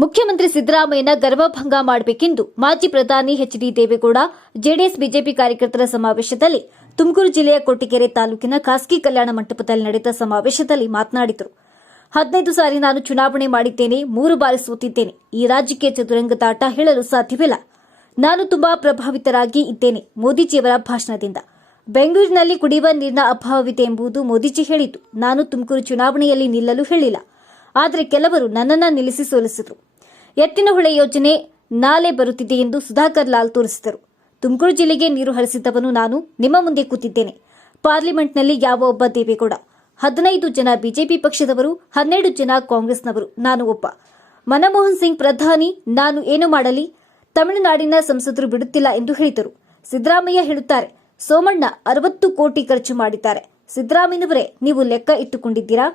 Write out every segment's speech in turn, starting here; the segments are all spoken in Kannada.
ಮುಖ್ಯಮಂತ್ರಿ ಸಿದ್ದರಾಮಯ್ಯನ ಗರ್ವಭಂಗ ಮಾಡಬೇಕೆಂದು ಮಾಜಿ ಪ್ರಧಾನಿ ಎಚ್.ಡಿ. ದೇವೇಗೌಡ ಜೆಡಿಎಸ್ ಬಿಜೆಪಿ ಕಾರ್ಯಕರ್ತರ ಸಮಾವೇಶದಲ್ಲಿ ತುಮಕೂರು ಜಿಲ್ಲೆಯ ಕೊಟ್ಟಿಗೆರೆ ತಾಲೂಕಿನ ಖಾಸಗಿ ಕಲ್ಯಾಣ ಮಂಟಪದಲ್ಲಿ ನಡೆದ ಸಮಾವೇಶದಲ್ಲಿ ಮಾತನಾಡಿದರು. 15 ಸಾರಿ ನಾನು ಚುನಾವಣೆ ಮಾಡಿದ್ದೇನೆ, 3 ಬಾರಿ ಸೋತಿದ್ದೇನೆ. ಈ ರಾಜ್ಯಕ್ಕೆ ಚದುರಂಗದಾಟ ಹೇಳಲು ಸಾಧ್ಯವಿಲ್ಲ. ನಾನು ತುಂಬಾ ಪ್ರಭಾವಿತರಾಗಿ ಇದ್ದೇನೆ ಮೋದಿಜಿಯವರ ಭಾಷಣದಿಂದ. ಬೆಂಗಳೂರಿನಲ್ಲಿ ಕುಡಿಯುವ ನೀರಿನ ಅಭಾವವಿದೆ ಎಂಬುದು ಮೋದಿಜಿ ಹೇಳಿದ್ದು. ನಾನು ತುಮಕೂರು ಚುನಾವಣೆಯಲ್ಲಿ ನಿಲ್ಲಲು ಹೇಳಿಲ್ಲ. ಆದರೆ ಕೆಲವರು ನನ್ನನ್ನು ನಿಲ್ಲಿಸಿ ಸೋಲಿಸಿದರು. ಎತ್ತಿನಹೊಳೆ ಯೋಜನೆ ನಾಲೆ ಬರುತ್ತಿದೆ ಎಂದು ಸುಧಾಕರ್ ಲಾಲ್ ತೋರಿಸಿದರು. ತುಮಕೂರು ಜಿಲ್ಲೆಗೆ ನೀರು ಹರಿಸಿದ್ದವನು ನಾನು ನಿಮ್ಮ ಮುಂದೆ ಕೂತಿದ್ದೇನೆ. ಪಾರ್ಲಿಮೆಂಟ್ನಲ್ಲಿ ಯಾವ ಒಬ್ಬ ದೇವೇಗೌಡ, 15 ಜನ ಬಿಜೆಪಿ ಪಕ್ಷದವರು, 12 ಜನ ಕಾಂಗ್ರೆಸ್ನವರು, ನಾನು ಒಬ್ಬ. ಮನಮೋಹನ್ ಸಿಂಗ್ ಪ್ರಧಾನಿ, ನಾನು ಏನು ಮಾಡಲಿ? ತಮಿಳುನಾಡಿನ ಸಂಸದರು ಬಿಡುತ್ತಿಲ್ಲ ಎಂದು ಹೇಳಿದರು. ಸಿದ್ದರಾಮಯ್ಯ ಹೇಳುತ್ತಾರೆ, ಸೋಮಣ್ಣ 60 ಕೋಟಿ ಖರ್ಚು ಮಾಡಿದ್ದಾರೆ. ಸಿದ್ದರಾಮಯ್ಯನವರೇ, ನೀವು ಲೆಕ್ಕ ಇಟ್ಟುಕೊಂಡಿದ್ದೀರಾ?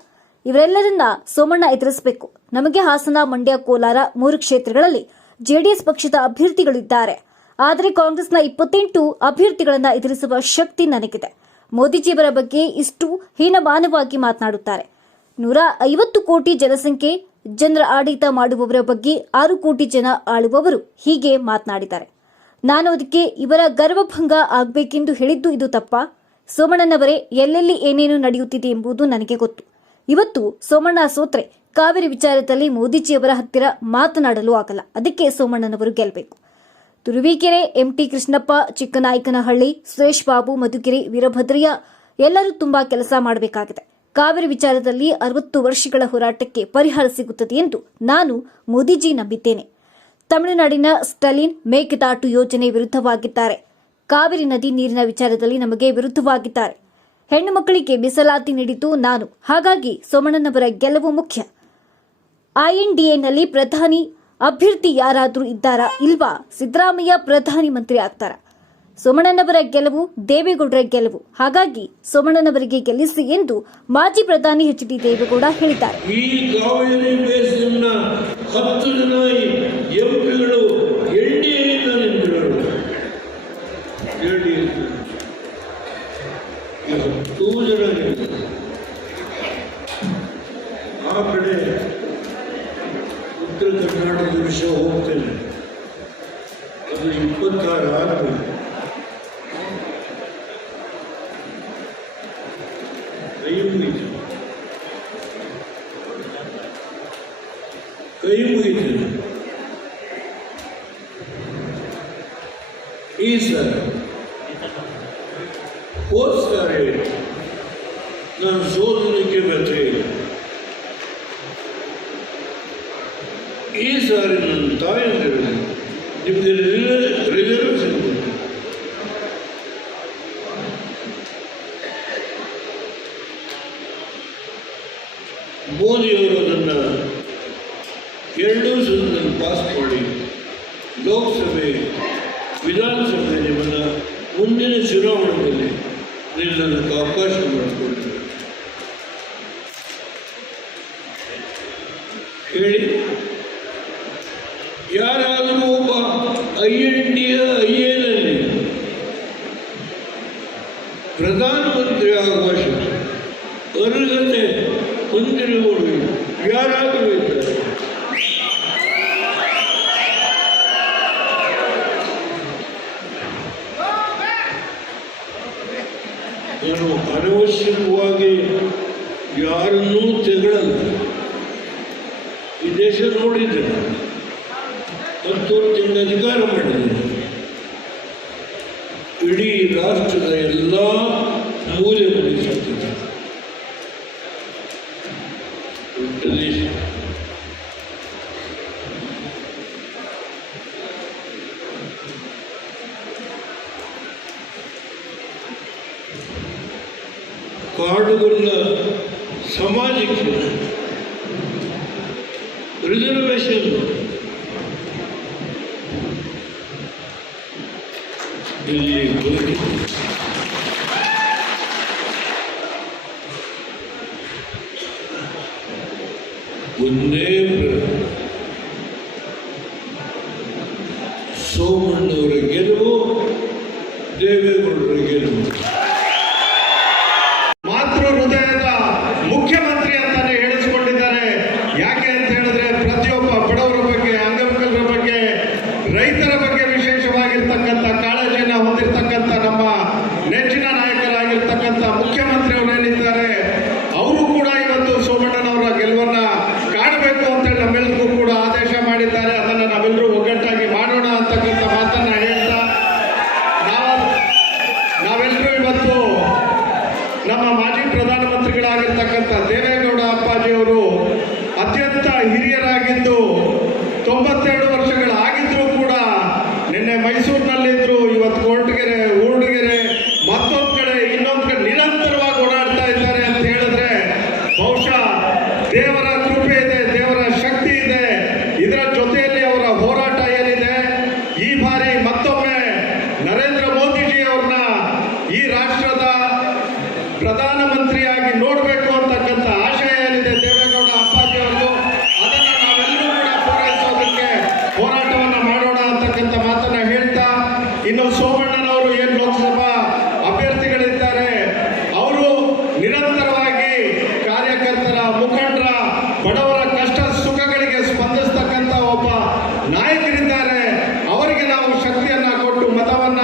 ಇವರೆಲ್ಲರನ್ನ ಸೋಮಣ್ಣ ಎದುರಿಸಬೇಕು. ನಮಗೆ ಹಾಸನ, ಮಂಡ್ಯ, ಕೋಲಾರ 3 ಕ್ಷೇತ್ರಗಳಲ್ಲಿ ಜೆಡಿಎಸ್ ಪಕ್ಷದ ಅಭ್ಯರ್ಥಿಗಳಿದ್ದಾರೆ. ಆದರೆ ಕಾಂಗ್ರೆಸ್ನ 28 ಅಭ್ಯರ್ಥಿಗಳನ್ನು ಎದುರಿಸುವ ಶಕ್ತಿ ನನಗಿದೆ. ಮೋದಿಜಿಯವರ ಬಗ್ಗೆ ಇಷ್ಟು ಹೀನಮಾನವಾಗಿ ಮಾತನಾಡುತ್ತಾರೆ. 150 ಕೋಟಿ ಜನಸಂಖ್ಯೆ, ಜನರ ಆಡಳಿತ ಮಾಡುವವರ ಬಗ್ಗೆ 6 ಕೋಟಿ ಜನ ಆಳುವವರು ಹೀಗೆ ಮಾತನಾಡಿದ್ದಾರೆ. ನಾನು ಅದಕ್ಕೆ ಇವರ ಗರ್ವಭಂಗ ಆಗಬೇಕೆಂದು ಹೇಳಿದ್ದು ಇದು ತಪ್ಪಾ? ಸೋಮಣ್ಣನವರೇ, ಎಲ್ಲೆಲ್ಲಿ ಏನೇನು ನಡೆಯುತ್ತಿದೆ ಎಂಬುದು ನನಗೆ ಗೊತ್ತು. ಇವತ್ತು ಸೋಮಣ್ಣ ಸೋತ್ರೆ ಕಾವೇರಿ ವಿಚಾರದಲ್ಲಿ ಮೋದಿಜಿಯವರ ಹತ್ತಿರ ಮಾತನಾಡಲು ಆಗಲ್ಲ. ಅದಕ್ಕೆ ಸೋಮಣ್ಣನವರು ಗೆಲ್ಲಬೇಕು. ತುರುವೇಕೆರೆ, ಎಂಟಿ ಕೃಷ್ಣಪ್ಪ, ಚಿಕ್ಕನಾಯಕನಹಳ್ಳಿ, ಸುರೇಶ್ ಬಾಬು, ಮಧುಗಿರಿ, ವೀರಭದ್ರಯ್ಯ ಎಲ್ಲರೂ ತುಂಬಾ ಕೆಲಸ ಮಾಡಬೇಕಾಗಿದೆ. ಕಾವೇರಿ ವಿಚಾರದಲ್ಲಿ 60 ವರ್ಷಗಳ ಹೋರಾಟಕ್ಕೆ ಪರಿಹಾರ ಸಿಗುತ್ತದೆ ಎಂದು ನಾನು ಮೋದಿಜಿ ನಂಬಿದ್ದೇನೆ. ತಮಿಳುನಾಡಿನ ಸ್ಟಾಲಿನ್ ಮೇಕೆದಾಟು ಯೋಜನೆ ವಿರುದ್ಧವಾಗಿದ್ದಾರೆ. ಕಾವೇರಿ ನದಿ ನೀರಿನ ವಿಚಾರದಲ್ಲಿ ನಮಗೆ ವಿರುದ್ಧವಾಗಿದ್ದಾರೆ. ಹೆಣ್ಣು ಮಕ್ಕಳಿಗೆ ಮೀಸಲಾತಿ ನೀಡಿದ್ದು ನಾನು. ಹಾಗಾಗಿ ಸೋಮಣ್ಣನವರ ಗೆಲುವು ಮುಖ್ಯ. ಐಎನ್ಡಿಎನಲ್ಲಿ ಪ್ರಧಾನಿ ಅಭ್ಯರ್ಥಿ ಯಾರಾದರೂ ಇದ್ದಾರಾ ಇಲ್ವಾ? ಸಿದ್ದರಾಮಯ್ಯ ಪ್ರಧಾನಿ ಮಂತ್ರಿ ಆಗ್ತಾರ? ಸೋಮಣ್ಣನವರ ಗೆಲುವು ದೇವೇಗೌಡರ ಗೆಲುವು. ಹಾಗಾಗಿ ಸೋಮಣ್ಣನವರಿಗೆ ಗೆಲ್ಲಿಸಿ ಎಂದು ಮಾಜಿ ಪ್ರಧಾನಿ ಎಚ್.ಡಿ. ದೇವೇಗೌಡ ಹೇಳಿದ್ದಾರೆ. ಈ ಕಾವೇರಿ ಬೇಸಿನ 10 ಜನ ಎಂಪಿಗಳು ಎನ್ಡಿಎಯಿಂದ ನಿಂತಿರೋರು. 2 ಜನ ಆ ಕಡೆ ಉತ್ತರ ಕರ್ನಾಟಕದ ವಿಷಯ ಹೋಗ್ತೇನೆ. ಅದು 26 ಆಗಬೇಕು. ಕೈ ಮುಗಿತೇನೆ. ಈ ಸಾರಿ ಹೋದ ಸಾರಿ ನಾನು ಸೋದಲಿಕ್ಕೆ ಬರ್ತೇ ಇಲ್ಲ. ಈ ಸಾರಿ ನನ್ನ ತಾಯಂದಿರು ನಿಮಗೆ ರಿಸರ್ವೇಷನ್ ಕೊಟ್ಟು ಮೋದಿಯವರು ಅದನ್ನು 2 ಸದನದಲ್ಲಿ ಪಾಸ್ ಮಾಡಿ ಲೋಕಸಭೆ, ವಿಧಾನಸಭೆ ನಿಮ್ಮನ್ನು ಮುಂದಿನ ಚುನಾವಣೆಯಲ್ಲಿ ನಿಲ್ಲೋದಕ್ಕೆ ಅವಕಾಶ ಮಾಡಿಕೊಡ್ತಾರೆ. ಹೇಳಿ, ಯಾರಾದರೂ ಒಬ್ಬ ಐಎನ್ಡಿಎನಲ್ಲಿ ಪ್ರಧಾನಮಂತ್ರಿ ಆಗುವ ಅರ್ಹತೆ ಹೊಂದಿರುವವರು ಯಾರಾದರೂ ಇದ್ದಾರೆ? ನಾನು ಅನವಶ್ಯಕವಾಗಿ ಯಾರನ್ನೂ ತೆಗಳಲ್ಲ. ಈ ದೇಶ ನೋಡಿದ್ದೇನೆ, 10 ತಿಂಗಳ ಅಧಿಕಾರ ಮಾಡಿದ್ದೇನೆ. ಇಡೀ ರಾಷ್ಟ್ರದ ಎಲ್ಲ ಮೂಲೆ ಮುಗಿಸುತ್ತಿದ್ದೆ. ಕಾಡುಗೊಲ್ಲ ಸಮಾಜಕ್ಕೆ ರಿಸರ್ವೇಷನ್ ಇಲ್ಲಿ ಒಂದೇ ಸೋಮಣ್ಣವರ ಗೆಲುವು, ದೇವೇಗೌಡರ ಗೆಲುವು. ಮಾತೃ ಹೃದಯದ ಮುಖ್ಯಮಂತ್ರಿ ಅಂತಾನೆ ಹೇಳಿಸ್ಕೊಂಡಿದ್ದಾರೆ. ಯಾಕೆ ಅಂತ ಹೇಳಿದ್ರೆ ಪ್ರತಿಯೊಬ್ಬ ಬಡವರ ಹಿರಿಯರಾಗಿದ್ದು 92 ವರ್ಷಗಳಾಗಿದ್ರೂ ಕೂಡ ನಿನ್ನೆ ಮೈಸೂರಿನಲ್ಲಿದ್ರು, ಇವತ್ತು ಕೊರಟಗೆರೆ, ಊರ್ಡಗೆರೆ, ಮತ್ತೊಂದು ಕಡೆ ಇನ್ನೊಂದು ಕಡೆ ನಿರಂತರವಾಗಿ ಓಡಾಡ್ತಾ ಇದ್ದಾರೆ ಅಂತ ಹೇಳಿದ್ರೆ ಬಹುಶಃ ದೇವರ ಕೃಪೆ ಇದೆ, ದೇವರ ಶಕ್ತಿ ಇದೆ. ಇದರ ಜೊತೆಯಲ್ಲಿ ಅವರ ಹೋರಾಟ ಏನಿದೆ, ಈ ಬಾರಿ ಮತ್ತೊಮ್ಮೆ ನರೇಂದ್ರ ಮೋದಿಜಿ ಅವ್ರನ್ನ ಈ ರಾಷ್ಟ್ರದ ಪ್ರಧಾನಮಂತ್ರಿಯಾಗಿ ನೋಡಬೇಕು ಅಂತಕ್ಕಂಥ ಆಶಯ ಏನಿದೆ ದೇವೇಗೌಡ ಅಪ್ಪಾಜಿ ಅವ್ರದ್ದು, ಅದನ್ನು ನಾವೆಲ್ಲರೂ ಕೂಡ ಪೂರೈಸೋದಕ್ಕೆ ಹೋರಾಟವನ್ನು ಮಾಡೋಣ ಅಂತಕ್ಕಂಥ ಮಾತನ್ನ ಹೇಳ್ತಾ, ಇನ್ನು ಸೋಮಣ್ಣನವರು ಏನು ಲೋಕಸಭಾ ಅಭ್ಯರ್ಥಿಗಳಿದ್ದಾರೆ, ಅವರು ನಿರಂತರವಾಗಿ ಕಾರ್ಯಕರ್ತರ, ಮುಖಂಡರ, ಬಡವರ ಕಷ್ಟ ಸುಖಗಳಿಗೆ ಸ್ಪಂದಿಸ್ತಕ್ಕಂಥ ಒಬ್ಬ ನಾಯಕರಿದ್ದಾರೆ. ಅವರಿಗೆ ನಾವು ಶಕ್ತಿಯನ್ನ ಕೊಟ್ಟು ಮತವನ್ನ,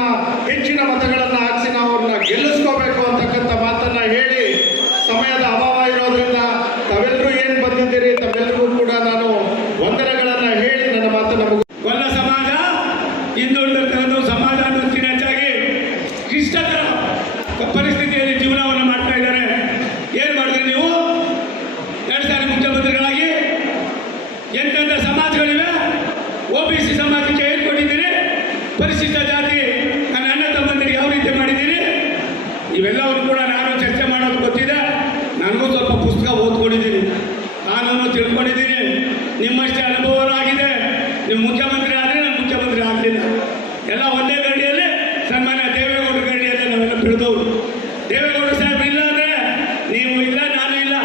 ಹೆಚ್ಚಿನ ಮತಗಳನ್ನ ಹಾಕಿಸಿ ನಾವು ಅವ್ರನ್ನ ಗೆಲ್ಲಿಸ್ಕೋಬೇಕು ಅಂತಕ್ಕಂಥ ಮಾತನ್ನ ಹೇಳಿ, ಸಮಯದ ಅಭಾವ ಇರೋದ್ರಿಂದ ತಾವೆಲ್ಲರೂ ಏನು ಬಂದಿದ್ದೀರಿ ತಮ್ಮೆಲ್ಲರಿಗೂ ಕೂಡ ನಾನು ವಂದನೆಗಳನ್ನ ಹೇಳಿ ನನ್ನ ಮಾತನ್ನ ಕೊಲ್ಲ ಸಮಾಜ, ಹಿಂದುಳಿದ ಸಮಾಜ ಅನ್ನೋದಕ್ಕಿಂತ ಹೆಚ್ಚಾಗಿ ಕ್ಲಿಷ್ಟಕರ ಪರಿಸ್ಥಿತಿಯಲ್ಲಿ ಜೀವನವನ್ನು ಮಾಡ್ತಾ ಇದ್ದಾರೆ. ಏನು ಮಾಡಿದ್ರಿ ನೀವು? 2 ಸಾರಿ ಮುಖ್ಯಮಂತ್ರಿಗಳಾಗಿ ಎಂತೆಂಥ ಸಮಾಜಗಳಿವೆ. OBC ಸಮಾಜಕ್ಕೆ ಏನು ಕೊಟ್ಟಿದ್ದೀರಿ? ಪರಿಶಿಷ್ಟ ಜಾತಿ ನನ್ನ ಅಣ್ಣ ತಮ್ಮಂದಿರಿಗೆ ಯಾವ ರೀತಿ ಮಾಡಿದ್ದೀರಿ? ಇವೆಲ್ಲವನ್ನು ಕೂಡ ನಾನು ಚರ್ಚೆ ಮಾಡೋದು ಗೊತ್ತಿದೆ. ನನಗೂ ಸ್ವಲ್ಪ ಪುಸ್ತಕ ಓದ್ಕೊಂಡಿದ್ದೀನಿ, ಕಾನೂನು ತಿಳ್ಕೊಂಡಿದ್ದೀನಿ. ನಿಮ್ಮಷ್ಟೇ ಅನುಭವನೂ ಆಗಿದೆ. ನೀವು ಮುಖ್ಯಮಂತ್ರಿ ಆದರೆ ನಾನು ಮುಖ್ಯಮಂತ್ರಿ ಆಗಲಿಲ್ಲ. ಎಲ್ಲ ಒಂದೇ ಗಡಿಯಲ್ಲಿ, ಸನ್ಮಾನ್ಯ ದೇವೇಗೌಡ ಗಡಿಯಲ್ಲಿ ನಾವೆಲ್ಲ ಬೆಳೆದವರು. ದೇವೇಗೌಡ ಸಾಹೇಬ್ ಇಲ್ಲ ಅಂದರೆ ನೀವು ಇಲ್ಲ, ನಾನು ಇಲ್ಲ,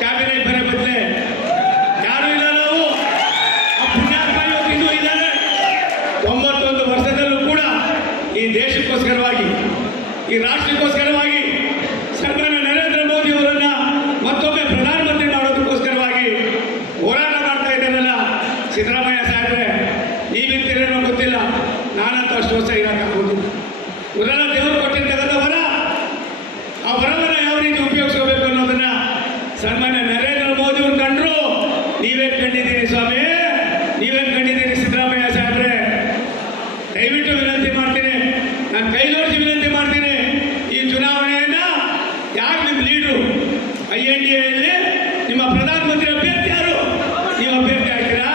ಕ್ಯಾಬಿನೆಟ್ ಬರೆ ಬದಲೇ ಯಾರೂ ಇಲ್ಲ. ನಾವು ಆ ಪುಣ್ಯಾತ್ಮ ಇವತ್ತು ಇನ್ನೂ ಇದ್ದಾರೆ. 91 ವರ್ಷದಲ್ಲೂ ಕೂಡ ಈ ದೇಶಕ್ಕೋಸ್ಕರವಾಗಿ, ಈ ರಾಷ್ಟ್ರಕ್ಕೋಸ್ಕರವಾಗಿ ಸನ್ಮಾನ್ಯ ನರೇಂದ್ರ ಮೋದಿ ಅವರನ್ನ ಮತ್ತೊಮ್ಮೆ ಪ್ರಧಾನಮಂತ್ರಿ ಮಾಡೋದಕ್ಕೋಸ್ಕರವಾಗಿ ಹೋರಾಟ ಮಾಡ್ತಾ ಇದ್ದಾರಲ್ಲ ಸಿದ್ದರಾಮಯ್ಯ ಸಾಹೇಬ್ರೆ, ನೀವಿರ್ತೀರೇನೋ ಗೊತ್ತಿಲ್ಲ, ನಾನಂತೂ ಅಷ್ಟು ವರ್ಷ ಇರೋಕ್ಕಾಗೋದಿಲ್ಲ. ಇವರೆಲ್ಲ ದೇವರು ಕೊಟ್ಟಿರ್ತಕ್ಕಂಥ ವರ, ಆ ವರವನ್ನು ಯಾವ ರೀತಿ ಉಪಯೋಗಿಸಬೇಕು ಅನ್ನೋದನ್ನ ಸನ್ಮಾನ್ಯ ನರೇಂದ್ರ ಮೋದಿ ಅವರು ಕಂಡ್ರು. ನೀವೇನು ಕಂಡಿದ್ದೀರಿ ಸ್ವಾಮಿ? ನೀವೇನು ಕಂಡಿದ್ದೀರಿ ಸಿದ್ದರಾಮಯ್ಯ ಸಾಹೇಬ್ರೆ? ದಯವಿಟ್ಟು ವಿನಂತಿ ಮಾಡ್ತೀನಿ, ನಾನು ಕೈ ಜೋಡಿಸಿ ವಿನಂತಿ ಮಾಡ್ತೀನಿ, ಈ ಚುನಾವಣೆಯನ್ನ ಯಾರು ನಿಮ್ಮ ಲೀಡ್ರು? INDAಯಲ್ಲಿ ನಿಮ್ಮ ಪ್ರಧಾನಮಂತ್ರಿ ಅಭ್ಯರ್ಥಿ ಯಾರು? ನೀವು ಅಭ್ಯರ್ಥಿ ಆಗ್ತೀರಾ?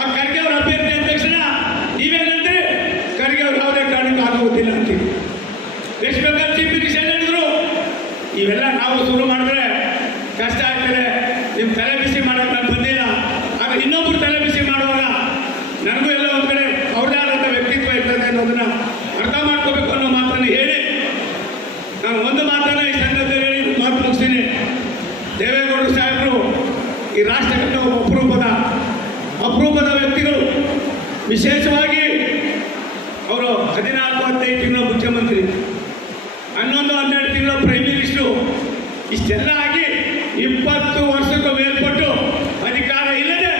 ಆ ಖರ್ಗೆ ಅವ್ರ ಅಭ್ಯರ್ಥಿ ಅಂದ ತಕ್ಷಣ ನೀವೇನಂದ್ರೆ ಖರ್ಗೆ ಅವ್ರು ಯಾವುದೇ ಕಾರಣಕ್ಕೂ ಆಗುವುದಿಲ್ಲ ಅಂತೀವಿ. ಎಷ್ಟು ಬೇಕಾದ್ರೆ ಚೀಫ್ ಮಿನಿಸ್ಟರ್ ಹೇಳಿದ್ರು. ಇವೆಲ್ಲ ನಾವು ಶುರು ಮಾಡಿದ್ರೆ ಕಷ್ಟ ಆಗ್ತದೆ. ನಿಮ್ಮ ತಲೆ ಬಿಸಿ ಮಾಡೋಕೆ ನಾನು ಬಂದಿಲ್ಲ. ಆಗ ಇನ್ನೊಬ್ರು ತಲೆ ಬಿಸಿ ಮಾಡುವಾಗ ನನಗೂ ಎಲ್ಲ ಒಂದು ಕಡೆ ಅವ್ರದೇ ಆದಂಥ ವ್ಯಕ್ತಿತ್ವ ಇರ್ತದೆ ಅನ್ನೋದನ್ನ ಅರ್ಥ ಮಾಡ್ಕೋಬೇಕು ಅನ್ನೋ ಮಾತನ್ನು ಹೇಳಿ ನಾನು ಒಂದು ಮಾತನ್ನ ಈ ಸಂದರ್ಭದಲ್ಲಿ ಹೇಳಿ ಮಾತು ಮುಗಿಸ್ತೀನಿ. ದೇವೇಗೌಡ ಸಾಹೇಬರು ಈ ರಾಷ್ಟ್ರಕ್ಕೆ ಅಪರೂಪದ ವ್ಯಕ್ತಿಗಳು. ವಿಶೇಷವಾಗಿ ಅವರು 14-15 ತಿಂಗಳ ಮುಖ್ಯಮಂತ್ರಿ, 11-12 ತಿಂಗಳ ಪ್ರೈಮ್ ಮಿನಿಸ್ಟ್ರು. ಇಷ್ಟೆಲ್ಲ ಆಗಿ 20 ವರ್ಷಕ್ಕೂ ಮೇಲ್ಪಟ್ಟು ಅಧಿಕಾರ ಇಲ್ಲದೆ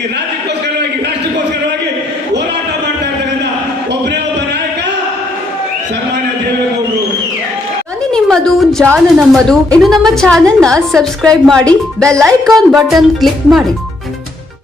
ಈ ರಾಜ್ಯಕ್ಕೋಸ್ಕರವಾಗಿ, ರಾಷ್ಟ್ರಕ್ಕೋಸ್ಕರವಾಗಿ ಹೋರಾಟ ಮಾಡ್ತಾ ಇರ್ತಕ್ಕಂಥ ಒಬ್ಬರೇ ಒಬ್ಬ ನಾಯಕ ಸನ್ಮಾನ್ಯ ದೇವೇಗೌಡರು. ನಿಮ್ಮದು ಜಾಲ ನಮ್ಮದು. ಇನ್ನು ನಮ್ಮ ಚಾನೆಲ್ ನ ಸಬ್ಸ್ಕ್ರೈಬ್ ಮಾಡಿ, ಬೆಲ್ ಐಕಾನ್ ಬಟನ್ ಕ್ಲಿಕ್ ಮಾಡಿ.